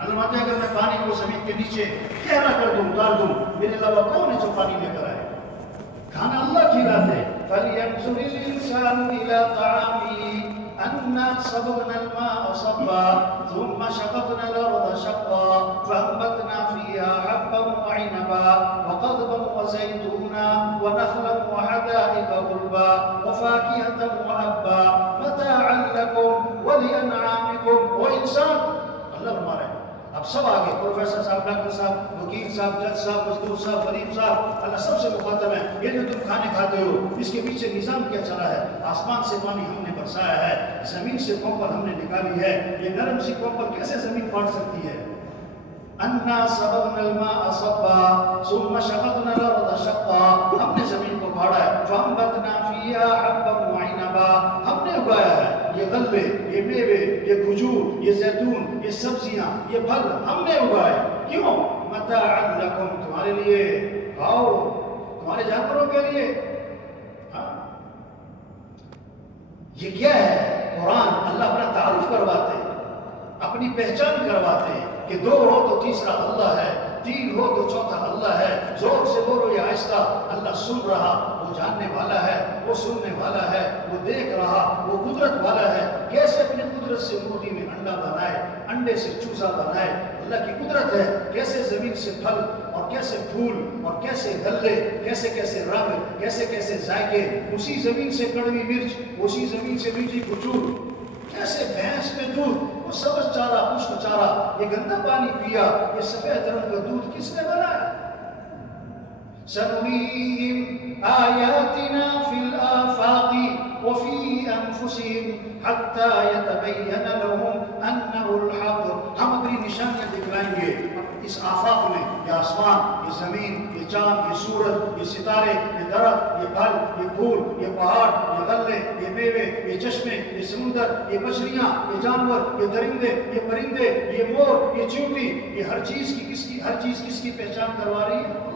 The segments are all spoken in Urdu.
علامات اگر میں پانی کو زمین کے نیچے گہرا کر دوں اتار دوں میرے علاوہ کون ہے جو پانی لے کر آئے؟ کھانا اللہ کھلاتے. فَلْيَنْظُرِ الْإِنسَانُ إِلَىٰ طَعَامِهِ أَنَّا صَبَبْنَا الْمَاءَ صَبًّا ثُمَّ شَقَقْنَا الْأَرْضَ شَقًّا فَأَنبَتْنَا فِيهَا حَبًّا وَعِنَبًا وَقَضْبًا وَزَيْتُونًا وَنَخْلًا وَحَدَائِقَ غُلْبًا وَفَاكِهَةً وَأَبًّا مَتَاعًا لَكُمْ وَلِأَنْعَامِكُمْ. وہ انسان اللہ فرما رہے ہیں. اب سب آگے پروفیسر صاحب، ڈاکٹر صاحب، وکیل صاحب، جج صاحب، مزدور صاحب، غریب صاحب، اللہ سب سے مخاطب ہے. یہ جو تم کھانے کھاتے ہو اس کے پیچھے نظام کیا چلا ہے؟ آسمان سے پانی ہم نے برسایا ہے، زمین سے کمپل ہم نے نکالی ہے. یہ نرم سی کمپل کیسے زمین پاڑ سکتی ہے؟ انا صببنا الماء صبا ثم شققنا الارض شقا. ہم نے زمین کو پھاڑا ہے. فانبتنا فيها حبا وعنبا. ہم نے اگایا ہے یہ غلے، یہ میوے، یہ کھجور، یہ زیتون، یہ سبزیاں، یہ پھل ہم نے اگائے. کیوں؟ متاعا لکم، تمہارے لیے. کھاؤ، تمہارے جانوروں کے لیے. یہ کیا ہے؟ قرآن اللہ اپنا تعارف کرواتے ہیں، اپنی پہچان کرواتے ہیں کہ دو ہو تو تیسرا اللہ ہے، تین ہو تو چوتھا اللہ ہے. زور سے بولو یا آہستہ، اللہ سن رہا، وہ جاننے والا ہے، وہ سننے والا ہے، وہ دیکھ رہا، وہ قدرت والا ہے. کیسے اپنی قدرت سے مرغی میں انڈا بنائے، انڈے سے چوزا بنائے، اللہ کی قدرت ہے. کیسے زمین سے پھل اور کیسے پھول اور کیسے غلے، کیسے کیسے رنگ، کیسے کیسے ذائقے. اسی زمین سے کڑوی مرچ، اسی زمین سے میٹھی کھجور. کیسے بھینس میں دودھ، وہ سبز چارہ، خشک چارہ، یہ گندا پانی پیا، یہ سفید رنگ کا دودھ کس نے بنایا؟ سَنُرِيهِمْ آيَاتِنَا فِي الْآفَاقِ وَفِي أَنفُسِهِمْ حَتَّى يَتَبَيَّنَ لَهُمْ أَنَّهُ الْحَقُّ. ہم اپنی نشانیاں دکھلائیں گے اس آفاق میں. یہ آسمان، یہ زمین، یہ چاند، یہ سورج، یہ ستارے، یہ درخت، یہ پھل، یہ پھول، یہ پہاڑ، یہ غلے، یہ میوے، یہ چشمے، یہ سمندر، یہ مچھلیاں، یہ جانور، یہ درندے، یہ پرندے، یہ مور، یہ چیونٹی. یہ ہر چیز کس کی پہچان کروا رہی ہے؟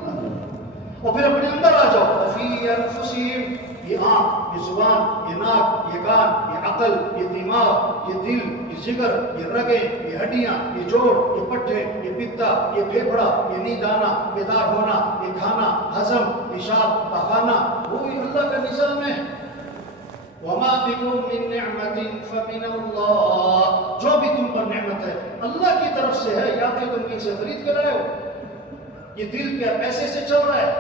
اور پھر اپنے اندر آ جاؤ. وفی انفسہم، یہ آنکھ، یہ زبان، یہ ناک، یہ کان، یہ عقل، یہ دماغ، یہ دل، یہ جگر، یہ رگیں، یہ ہڈیاں، یہ جوڑ، یہ پٹھے، یہ پتا، یہ پھیپھڑا، یہ نیند آنا، بیدار ہونا، یہ کھانا، ہضم، پیشاب، پاخانہ، وہی اللہ کا نظام ہے. وما بكم من نعمة فمن اللہ. جو بھی تم پر نعمت ہے اللہ کی طرف سے ہے. یا کہ تم کہیں سے خرید کر آئے ہو؟ یہ دل کیا پیسے سے چل رہا ہے؟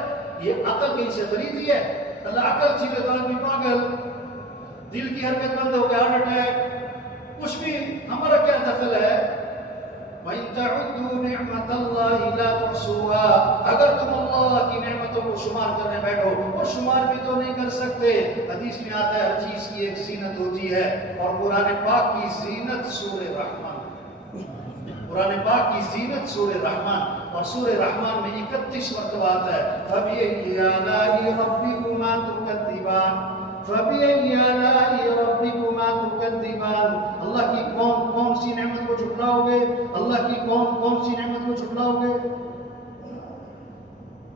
یہ عقل کہیں سے خریدی ہے؟ اللہ عقل سیدھے تو آدمی پاگل، دل کی حرکت بند ہو گیا ہارٹ اٹیک. کچھ بھی ہمارا کیا دخل ہے؟ وَإِن تَعُدُّوا نِعْمَةَ اللَّهِ لَا تُحْصُوهَا. اگر تم اللہ کی نعمتوں کو شمار کرنے بیٹھو اور شمار بھی تو نہیں کر سکتے. حدیث میں آتا ہے ہر چیز کی ایک زینت ہوتی ہے، اور قرآن پاک کی زینت سورہ رحمان. قرآن پاک کی زینت سورہ رحمان، اور سورہ رحمان میں 31 مرتبہ آتا ہے فَبِأَيِّ آلَاءِ رَبِّكُمَا تُكَذِّبَانِ. فَبِأَيِّ آلَاءِ رَبِّكُمَا تُكَذِّبَانِ. اللہ کی کون سی نعمت کو جھٹلاؤ گے؟ اللہ کی کون سی نعمت کو جھٹلاؤ گے؟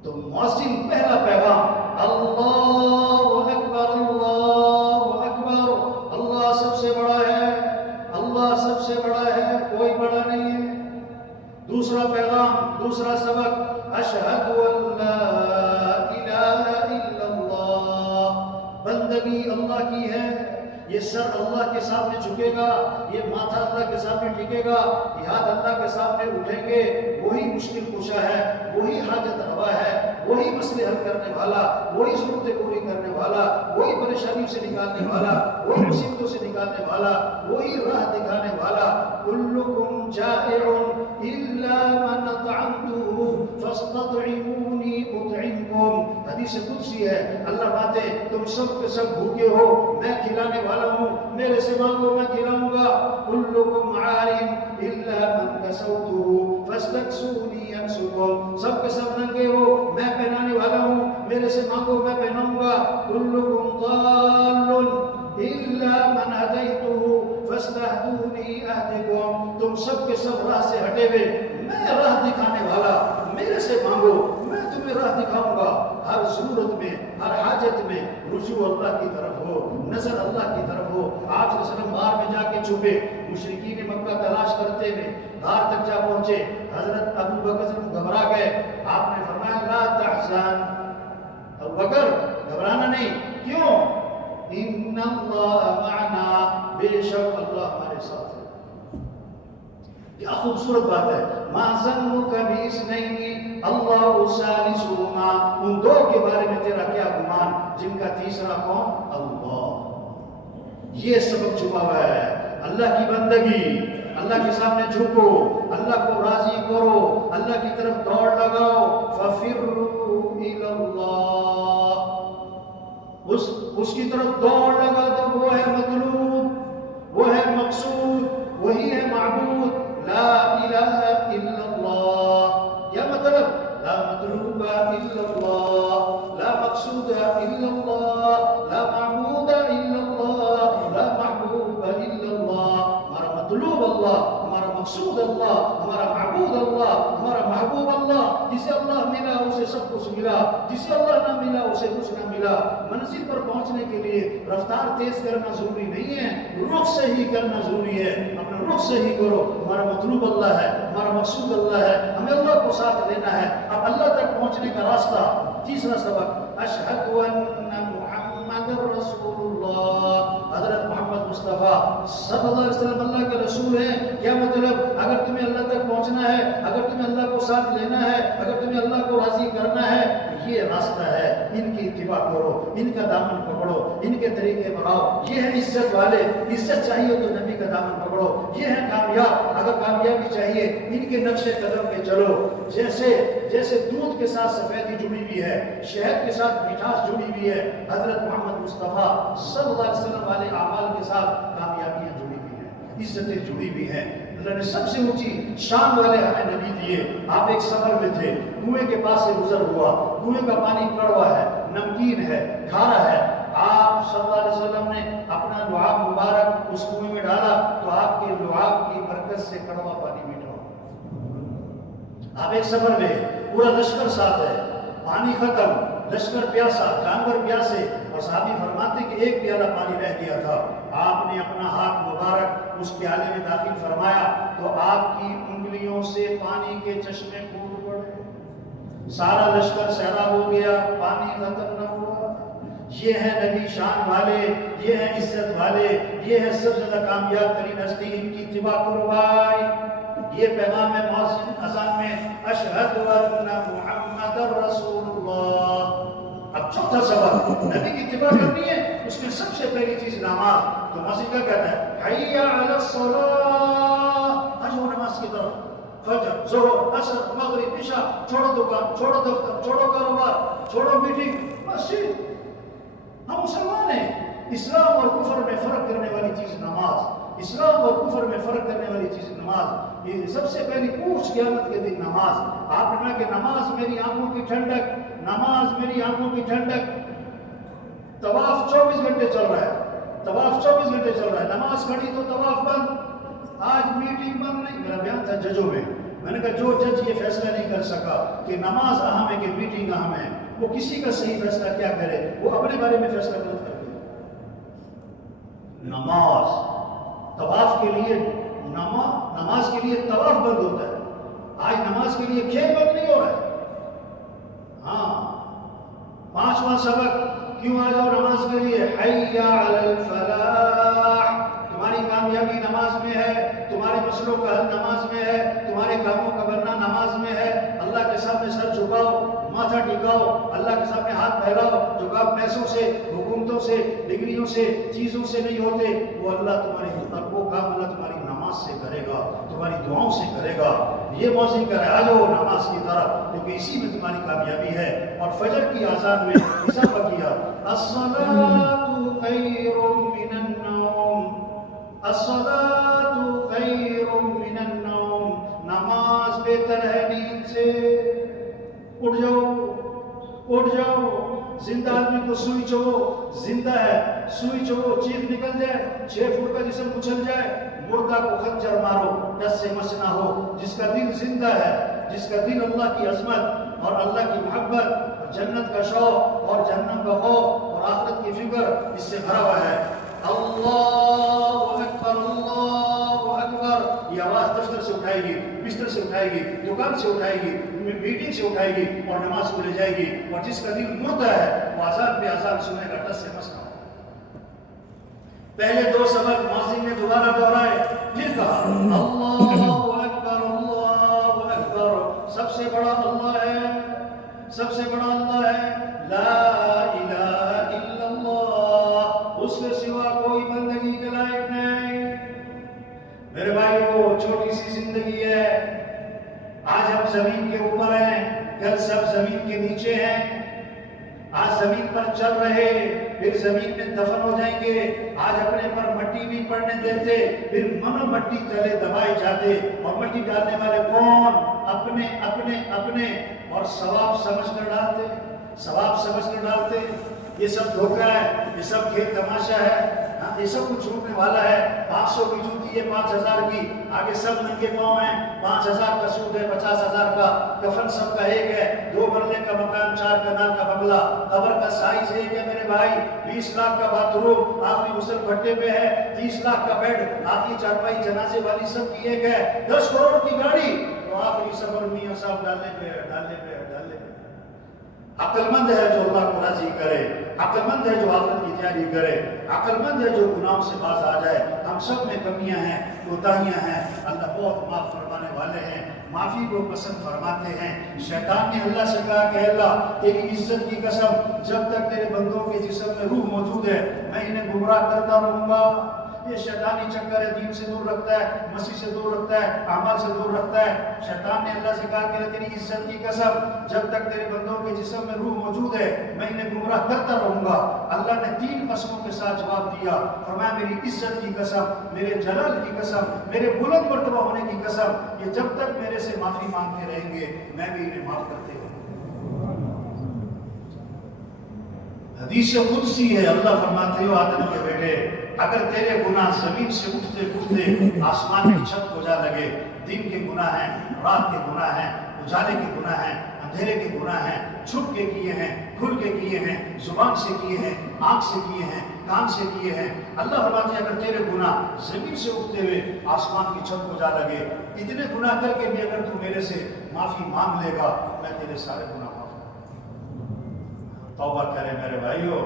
تو مؤذن پہلا پیغام اللہ اکبر، اللہ اکبر، اللہ سب سے بڑا ہے، اللہ سب سے بڑا ہے، کوئی بڑا نہیں ہے. دوسرا پیغام، دوسرا سبق اشہد ان لا الہ الا اللہ. بندگی اللہ کی ہے. یہ سر اللہ کے سامنے جھکے گا، یہ ماتھا اللہ کے سامنے ٹکے گا، یہ ہاتھ اللہ کے سامنے اٹھیں گے. وہی مشکل کشا ہے، وہی حاجت روا ہے، وہی مسئلے حل کرنے والا، وہی ضرورتیں پوری کرنے والا، وہی پریشانیوں سے نکالنے والا، وہی مصیبتوں سے نکالنے والا، وہی راہ دکھانے والا. کلکم جائع الا من اطعمته فاستطعموني اطعمكم. حدیث قدسی ہے، اللہ باتیں تم سب کے سب بھوکے ہو، میں کھلانے والا ہوں، میرے سے مانگو میں کھلاؤں گا. کلکم عار الا من کسوته فاستكسوني انسكم. سب کے سب ننگے ہو، میں پہنانے والا ہوں، میرے سے مانگو میں پہناؤں گا. کلکم ضال الا من هديته فاستهدوني اهدكم. تم سب کے سب راہ سے ہٹے ہوئے، میں راہ دکھانے والا، میرے سے مانگو میں تمہیں راہ دکھاؤں گا. ہر ضرورت میں، ہر حاجت میں رجوع اللہ کی طرف ہو، نظر چھپے. مشرکین مکہ تلاش کرتے ہوئے غار تک جا پہنچے. حضرت ابو بکر سے گھبرا گئے. آپ نے فرمایا لا تحزن، ابو بکر گھبرانا نہیں. کیوں؟ ان اللہ معنا، بے شک اللہ ہمارے ساتھ ہے. کیا خوبصورت بات ہے. ما ظنک باثنین اللہ ثالثہما، ان دو کے بارے میں تیرا کیا گمان جن کا تیسرا کون؟ اللہ. یہ سبق چھپا ہوا ہے. اللہ کی بندگی، اللہ کے سامنے جھکو، اللہ کو راضی کرو، اللہ کی طرف دوڑ لگاؤ. ففروا الی اللہ، اس کی طرف دوڑ لگا تو وہ ہے مطلوب، وہ ہے مقصود، وہی ہے معبود. لا الہ الا اللہ. کیا مطلب؟ لا مطلوب الا اللہ، لا مقصود الا اللہ، لا معبود الا اللہ، لا محبوب الا اللہ. ہمارا مطلوب اللہ، ہمارا مقصود اللہ، ہمارا معبود اللہ، ہمارا محبوب اللہ. جسے اللہ ملا اسے سب کچھ ملا، جسے اللہ نہ ملا اسے کچھ نہ ملا. منزل پر پہنچنے کے لیے رفتار تیز کرنا ضروری نہیں ہے، رخ صحیح کرنا ضروری ہے. اپنا رخ صحیح کرو. ہمارا مطلوب اللہ ہے، ہمارا مقصود اللہ ہے، ہمیں اللہ کو ساتھ لینا ہے. اب اللہ تک پہنچنے کا راستہ. تیسرا سبق، اشہد ان محمد رسول اللہ. حضرت محمد مصطفیٰ صلی اللہ علیہ وسلم اللہ کے رسول ہیں. کیا مطلب؟ اگر تمہیں اللہ تک پہنچنا ہے، اگر تمہیں اللہ کو ساتھ لینا ہے، اگر تمہیں اللہ کو راضی کرنا ہے، یہ راستہ ہے. ان کی اتباع کرو، ان کا دامن پکڑو، ان کے طریقے بناؤ. یہ ہے عزت والے. عزت چاہیے تو نبی کا دامن پکڑو. یہ ہے کامیاب. اگر کامیابی چاہیے ان کے نقش قدم پہ چلو. جیسے دودھ کے ساتھ سفیدی جڑی ہوئی ہے، شہد کے ساتھ مٹھاس جڑی ہوئی ہے، حضرت محمد مصطفیٰ صلی اللہ علیہ وسلم والے اعمال کے ساتھ کامیابیاں جڑی ہوئی ہیں، عزتیں جڑی ہوئی ہیں. اللہ نے سب سے اونچی شان والے ہمیں نبی دیے. آپ ایک سفر میں تھے، کنویں کے پاس سے گزر ہوا. کنویں کا پانی کڑوا ہے، نمکین ہے، کھارا ہے. آپ صلی اللہ علیہ وسلم نے اپنا لعاب مبارک اس کنویں میں ڈالا تو آپ کے لعاب کی برکت سے کڑوا پانی میٹھا ہوا. آپ ایک سفر میں، پورا لشکر ساتھ ہے، پانی ختم، لشکر پیاسا، جانور پیاسے، اور صحابی فرماتے کہ ایک پیالہ پانی رہ گیا تھا. آپ نے اپنا ہاتھ مبارک اس پیالے میں داخل فرمایا تو آپ کی انگلیوں سے پانی کے چشمے پھوٹ پڑے. سارا لشکر سیراب ہو گیا، پانی ختم نہ ہوا. یہ ہے نبی شان والے، یہ ہے عزت والے، یہ ہے سب سے زیادہ کامیاب ترین ہستی. ان کی اتباع کرو بھائی. یہ پیغام ہے مؤذن اذان میں، اشہد ان محمد رسول اللہ. اب چوتھا سبق، نبی کی اتباع کرنی ہے. اس میں سب سے پہلی چیز نماز. تو مؤذن کیا کہتا ہے؟ حی علی الصلاۃ، آ جاؤ نماز کی طرف. فجر، ظہر، عصر، مغرب، عشاء، چھوڑو دکان، چھوڑو دفتر، چھوڑو کاروبار، چھوڑو میٹنگ، مسجد. ہم مسلمان ہیں. اسلام اور کفر میں فرق کرنے والی چیز نماز. اسلام اور کفر میں فرق کرنے والی چیز نماز. یہ سب سے پہلی پوچھ قیامت کے دن نماز. آپ نے کہا کہ نماز میری آنکھوں کی ٹھنڈک، نماز میری آنکھوں کی ٹھنڈک. طواف 24 گھنٹے چل رہا ہے، طواف 24 گھنٹے چل رہا ہے. نماز کھڑی تو طواف بند. آج میٹنگ بند نہیں. میرا بیان تھا ججوں میں نے کہا جو جج یہ فیصلہ نہیں کر سکا کہ نماز اہم ہے کہ میٹنگ اہم ہے، وہ کسی کا صحیح فیصلہ کیا کرے؟ وہ اپنے بارے میں فیصلہ غلط کر دے. نماز طواف کے لیے، نماز کے لیے طواف بند ہوتا ہے. آج نماز کے لیے کھیل بند نہیں ہو رہا ہے. ہاں، پانچواں سبق، کیوں آ جاؤ نماز کے لیے؟ حی علی الفلاح. تمہاری کامیابی نماز میں ہے، تمہارے مسئلوں کا حل نماز میں ہے، تمہارے کاموں کا بننا نماز میں ہے. اللہ کے سامنے سر جھکاؤ، ماتھا ٹکاؤ، اللہ کے سامنے ہاتھ پھیلاؤ. جو کام پیسوں سے، حکومتوں سے، ڈگریوں سے، چیزوں سے نہیں ہوتے، وہ اللہ تمہاری، وہ کام اللہ تمہاری نماز سے کرے گا، تمہاری دعاؤں سے کرے گا. یہ موزن کرے، آ جاؤ نماز کی طرف، کیونکہ اسی میں تمہاری کامیابی ہے. اور فجر کی آزان میں اضافہ کیا، الصلاۃ خیر من النوم، الصلاۃ خیر من النوم. نماز بہتر ہے نیند سے. اٹھ جاؤ، اٹھ جاؤ. زندہ آدمی کو سوئی چوبو، زندہ ہے، سوئی چوبو، چیخ نکل جائے، 6 فٹ کا جسم اچھل جائے، مردہ کو خنجر مارو، دس سے مس نہ ہو. جس کا دل زندہ ہے، جس کا دل اللہ کی عظمت اور اللہ کی محبت اور جنت کا شوق اور جہنم کا خوف اور آخرت کی فکر اس سے بھرا ہوا ہے. اللہ اکبر، اللہ اٹھائے گی، دکان سے اٹھائے گی، میٹنگ سے اٹھائے گی اور نماز کو لے جائے گی، اور جس کا دل مردہ ہے وہ آزان پہ آزان سنے گا، ٹس سے مس نہ ہو۔ پہلے دو سبق مؤذن نے دوبارہ دہرائے، پھر کہا اللہ اکبر اللہ اکبر، سب سے بڑا اللہ ہے، سب سے بڑا اللہ ہے، لا الہ الا اللہ، اس کے سوا کوئی بندگی کے لائق نہیں۔ میرے بھائیو، چھوٹی سی زندگی ہے، آج ہم زمین کے اوپر ہیں، کل سب زمین کے نیچے ہیں، آج زمین پر چل رہے، پھر زمین میں دفن ہو جائیں گے، آج اپنے پر مٹی نہیں پڑنے دیتے، پھر من مٹی تلے دبائے جاتے، اور مٹی ڈالنے والے کون؟ اپنے اپنے اپنے، اور ثواب سمجھ کر ڈالتے، ثواب سمجھ کر ڈالتے۔ یہ سب دھوکہ ہے، یہ سب کھیل تماشا ہے، یہ سب کچھ چھوٹنے والا ہے۔ 500 کی جوتی ہے، 5000 کی، آگے سب ننگے پاؤں ہیں، 5000 کا سوٹ ہے، 50000 کا کفن، سب کا ایک ہے، 2 مرلے کا مکان، 4 کنال کا بنگلہ، قبر کا سائز ایک ہے میرے بھائی، 20 لاکھ کا باتھ روم، آخری غسل بھٹے پہ ہے، 30 لاکھ کا بیڈ، آخری چارپائی جنازے والی سب کی ایک ہے، 10 کروڑ کی گاڑی، تو آخری صبر میاں صاحب ڈالنے پہ ہے، ڈالنے پہ ہے، ڈالنے پہ ہے۔ عقل مند ہے جو اللہ کو راضی کرے، عقل مند ہے جو آخرت کی تیاری کرے، عقل مند ہے جو گناہوں سے باز آ جائے۔ ہم سب میں کمیاں ہیں، کوتاہیاں ہیں، اللہ بہت معاف فرمانے والے ہیں، معافی کو پسند فرماتے ہیں۔ شیطان نے اللہ سے کہا کہ اللہ تیری عزت کی قسم، جب تک تیرے بندوں کے جسم میں روح موجود ہے میں انہیں گمراہ کرتا رہوں گا۔ یہ شیطانی چکر ہے، دین سے دور رکھتا ہے، مسیح سے دور رکھتا ہے، اعمال سے دور رکھتا ہے۔ شیطان نے اللہ سے کہا کہ تیری عزت کی قسم، جب تک تیرے بندوں کے جسم میں روح موجود ہے میں انہیں گمراہ کرتا رہوں گا۔ اللہ نے 3 قسموں کے ساتھ جواب دیا، فرمایا میری عزت کی قسم، میرے جلال کی قسم، میرے بلند مرتبہ ہونے کی قسم، یہ جب تک میرے سے معافی مانگتے رہیں گے میں بھی انہیں معاف کرتے ہوں۔ حدیث قدسی ہے، اللہ فرماتے ہو آدم کے بیٹے اگر تیرے گناہ زمین سے اٹھتے اٹھتے آسمان کی چھت کو جا لگے، دن کے گناہ ہیں، رات کے گناہ ہیں، اجالے کے گناہ ہیں، اندھیرے کے گناہ ہیں، چھپ کے کیے ہیں، کھل کے کیے ہیں، زبان سے کیے ہیں، آنکھ سے کیے ہیں، کان سے کیے ہیں، اللہ فرماتے ہیں اگر تیرے گناہ زمین سے اٹھتے ہوئے آسمان کی چھت کو جا لگے، اتنے گناہ کر کے بھی اگر تو میرے سے معافی مانگ لے گا میں تیرے سارے گناہ معاف کروں گا۔ توبہ کرے میرے بھائیو،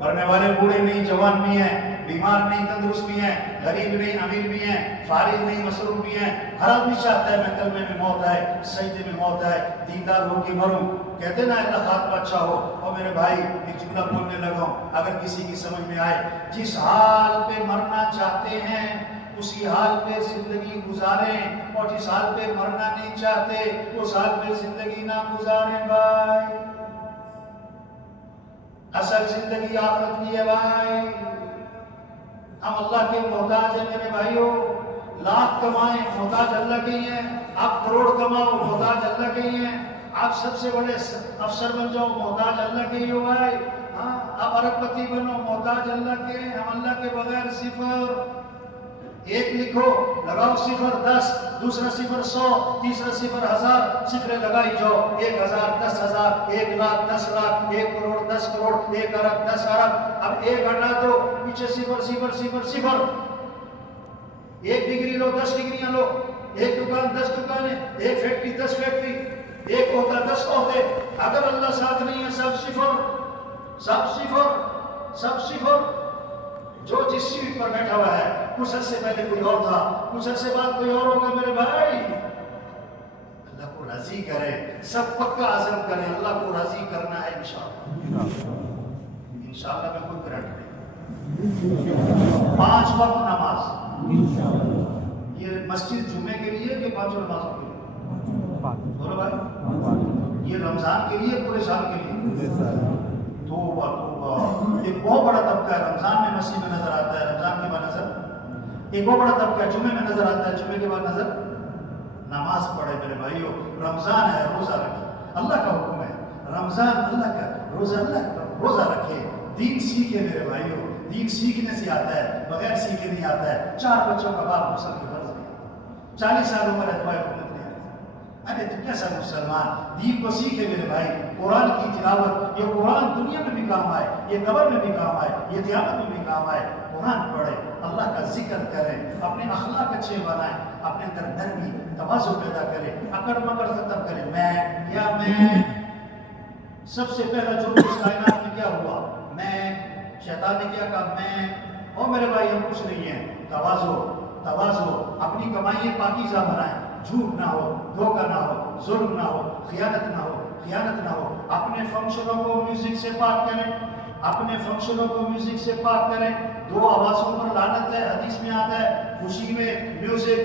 مرنے والے بوڑھے نہیں، جوان بھی ہیں، بیمار نہیں، تندرست بھی ہیں، غریب نہیں، امیر بھی ہیں، فارغ نہیں، مصروف بھی ہیں۔ ہر آدمی چاہتا ہے میں کلمے میں موت آئے، سجدے میں موت آئے، دیندار ہو کے مروں۔ کہتے نا اللہ خاتمہ اچھا ہو۔ اور میرے بھائی ایک جملہ بولنے لگا ہوں، اگر کسی کی سمجھ میں آئے، جس حال پہ مرنا چاہتے ہیں اسی حال پہ زندگی گزاریں، اور جس حال پہ مرنا نہیں چاہتے اس حال پہ زندگی نہ گزاریں بھائی۔ اصل زندگی آخرت کی ہے بھائی۔ ہم اللہ کے محتاج ہیں میرے بھائیوں، لاکھ کمائیں محتاج اللہ کے ہی ہیں، آپ کروڑ کماؤ محتاج اللہ کے ہی ہیں، آپ سب سے بڑے افسر بن جاؤ محتاج اللہ کے ہی ہو بھائی، ہاں آپ ارب پتی بنو محتاج اللہ کے ہیں۔ ہم اللہ کے بغیر صفر، 1 لکھو لگاؤ 0 10، دوسرا 0 100، تیسرا 0 1000، صفریں لگائی جاؤ، 1000 10,000، 1 لاکھ 10 لاکھ، 1 کروڑ 10 کروڑ، 1 ارب 10 ارب۔ اب 1 ہٹا دو، پیچھے 0 0 0 0۔ 1 ڈگری لو 10 ڈگریاں لو، 1 دکان 10 دکانیں، 1 فیکٹری 10 فیکٹری، 1 عہدہ 10 عہدے، اگر اللہ ساتھ نہیں ہے سب صفر، سب صفر، سب صفر۔ جو جس سیٹ پر بیٹھا ہوا ہے کچھ عرصے پہلے کوئی اور تھا، کچھ عرصے بعد کوئی اور ہوگا میرے بھائی۔ اللہ کو راضی کرے، سب پکا عزم کریں اللہ کو راضی کرنا ہے انشاءاللہ۔ انشاءاللہ میں کوئی گرانٹ نہیں۔ 5 وقت نماز، یہ مسجد جمعے کے لیے کہ 5 نمازوں کے لیے؟ بولو بھائی، یہ رمضان کے لیے پورے سال کے لیے؟ توبہ توبہ، ایک بہت بڑا طبقہ ہے رمضان میں مسجد میں نظر آتا ہے، رمضان کے بعد نظر، ایک بہت بڑا طبقہ ہے جمعے میں نظر آتا ہے، جمعے کے بعد نظر۔ نماز پڑھے میرے بھائیو، رمضان ہے روزہ رکھے، اللہ کا حکم ہے، رمضان اللہ کا، روزہ اللہ کا، روزہ رکھے، دین سیکھے میرے بھائیو۔ دین سیکھنے سے آتا ہے، بغیر سیکھے نہیں آتا ہے۔ 4 بچوں کا باپ مسلم کے فرض نہیں، 40 سال عمر ہے دعائیں قبول نہیں آتی۔ ارے تو کیسا مسلمان؟ دین کو سیکھے میرے بھائی، قرآن کی تلاوت، یہ قرآن دنیا میں بھی کام آئے، یہ قبر میں بھی کام آئے، یہ قیامت میں بھی کام آئے۔ قرآن پڑھے، اللہ کا ذکر کرے، اپنے اخلاق اچھے بنائے، اپنے اندر نرمی تواضع پیدا کرے، اکڑ مکڑ ختم کرے۔ میں سب سے پہلا جو اس کائنات میں کیا ہوا؟ میں۔ شیطان نے کیا کہا؟ میں۔ او میرے بھائی ہم کچھ نہیں ہیں۔ تواضع، اپنی کمائی پاکیزہ بنائیں، جھوٹ نہ ہو، دھوکہ نہ ہو، ظلم نہ ہو، خیانت نہ ہو۔ اپنے فنکشنوں کو میوزک سے پاک کریں، دو آوازوں پر لعنت ہے، حدیث میں آتا ہے، خوشی میں میوزک،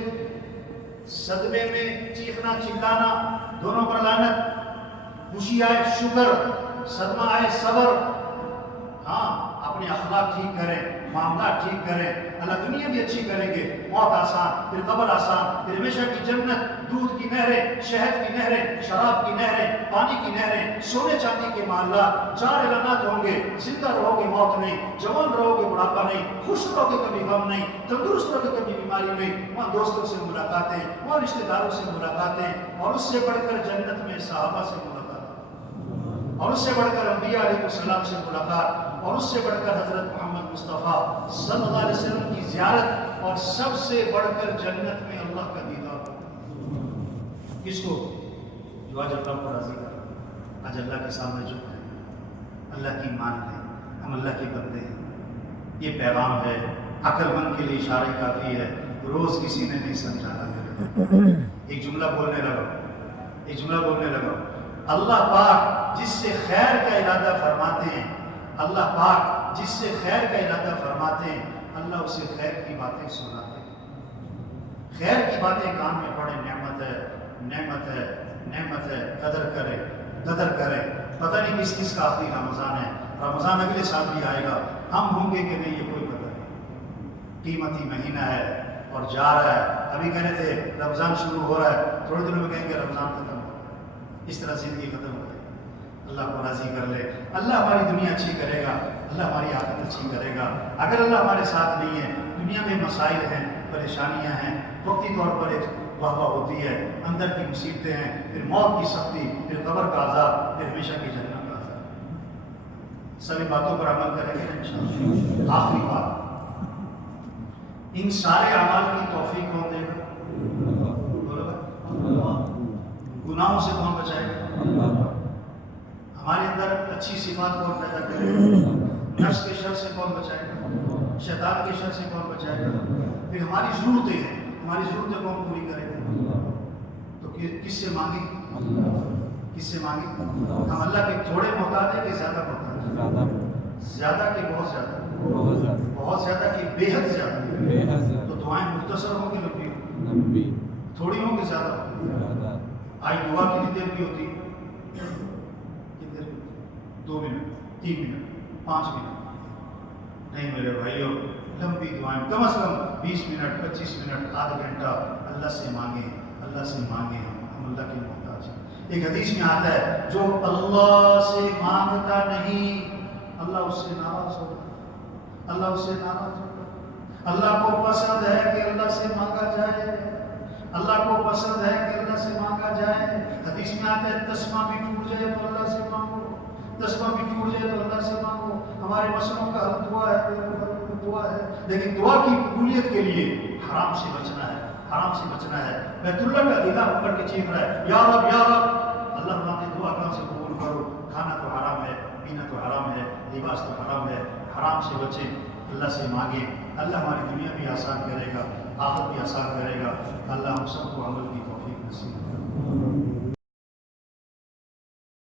صدمے میں چیخنا چلانا، دونوں پر لعنت۔ خوشی آئے شکر، صدمہ آئے صبر۔ ہاں، اپنے اخلاق ٹھیک کریں، معاملات ٹھیک کریں، اللہ دنیا بھی اچھی کریں گے، موت آسان، پھر قبر آسان، پھر ہمیشہ کی جنت، دودھ کی نہریں، شہد کی نہریں، شراب کی نہریں، پانی کی نہریں، سونے چاندی کے معاملات، 4 اعلانات ہوں گے، زندہ رہو گے موت نہیں، جوان رہو گے بڑھاپا نہیں، خوش رہو گے کبھی غم نہیں، تندرست رہو گے کبھی بیماری نہیں، وہاں دوستوں سے ملاقاتیں، وہاں رشتہ داروں سے ملاقاتیں، اور اس سے بڑھ کر جنت میں صحابہ سے ملاقات، اور اس سے بڑھ کر انبیاء علیہ السلام سے ملاقات، اور اس سے بڑھ کر حضرت محمد مصطفیٰ صلی اللہ علیہ وسلم کی زیارت، اور سب سے بڑھ کر جنت میں اللہ کا دیدار۔ کس کو؟ جو آج اللہ کو راضی کر، آج اللہ کے سامنے جھک ہیں، اللہ کی مان لیں، ہم اللہ کے بندے ہیں۔ یہ پیغام ہے، عقل مند کے لیے اشارے کافی ہے، روز کسی نے نہیں سمجھانا میرے۔ ایک جملہ بولنے لگا، اللہ پاک جس سے خیر کا ارادہ فرماتے ہیں، اللہ اسے خیر کی باتیں سناتے ہیں۔ خیر کی باتیں کان میں پڑے، نعمت ہے، قدر کریں۔ پتہ نہیں کس کا آخری رمضان اگلے سال بھی آئے گا، ہم ہوں گے کہ نہیں یہ کوئی پتہ نہیں۔ قیمتی مہینہ ہے اور جا رہا ہے۔ ابھی کہہ رہے تھے رمضان شروع ہو رہا ہے، تھوڑے دنوں میں کہیں گے رمضان ختم ہو گیا، اس طرح زندگی ختم ہو گئی۔ اللہ کو راضی کر لے، اللہ ہماری دنیا اچھی کرے گا، اللہ ہماری آخرت اچھی کرے گا۔ اگر اللہ ہمارے ساتھ نہیں ہے، دنیا میں مسائل ہیں، پریشانیاں ہیں، وقتی طور پر ایک واہ ہوتی ہے، اندر کی مصیبتیں ہیں، پھر موت کی سختی، پھر قبر کا عذاب، پھر ہمیشہ کی جنت کا عذاب۔ سبھی باتوں پر عمل کریں گے انشاءاللہ۔ آخری بات، ان سارے اعمال کی توفیق کون دے گا؟ گناہوں سے کون بچائے گا؟ ہمارے اندر اچھی صفات کون پیدا کرے گا؟ نفس کے شر سے کون بچائے گا؟ شیطان کے شر سے کون بچائے گا؟ پھر ہماری ضرورتیں کون پوری کرے گا؟ تو کس سے مانگیں؟ ہم اللہ کے تھوڑے محتاج ہیں کہ زیادہ محتاج ہیں؟ زیادہ کہ بہت زیادہ؟ بہت زیادہ کہ بے حد زیادہ؟ تو دعائیں مختصر ہوں گی لمبی؟ تھوڑی ہوں گی زیادہ؟ آج دعا کتنی دیر کی ہوتی ہے؟ 2 منٹ، 3 منٹ، 5 منٹ؟ نہیں میرے بھائیوں، لمبی دعائیں کم از کم 20 منٹ، 25 منٹ، آدھا گھنٹہ اللہ سے مانگیں، ہم اللہ کے محتاج ہیں۔ ایک حدیث میں آتا ہے جو اللہ سے مانگتا نہیں، اللہ اس سے ناراض ہوتا ہے۔ اللہ کو پسند ہے کہ اللہ سے مانگا جائے، حدیث میں آتا ہے تسمہ بھی ٹوٹ جائے تو اللہ سے مانگو، ہمارے مسئلوں کا حل دعا ہے، لیکن دعا کی قبولیت کے لیے حرام سے بچنا ہے۔ بیت اللہ کا دیدہ ہو کر کے چیخ رہا ہے یا رب، اللہ فرماتے ہیں دعا کہاں سے قبول کرو؟ کھانا تو حرام ہے، پینا تو حرام ہے، لباس تو حرام ہے، حرام سے بچیں، اللہ سے مانگیں، اللہ ہماری دنیا بھی آسان کرے گا، آخرت بھی آسان کرے گا۔ اللہ ہم سب کو عمل کی توفیق نصیب کرے۔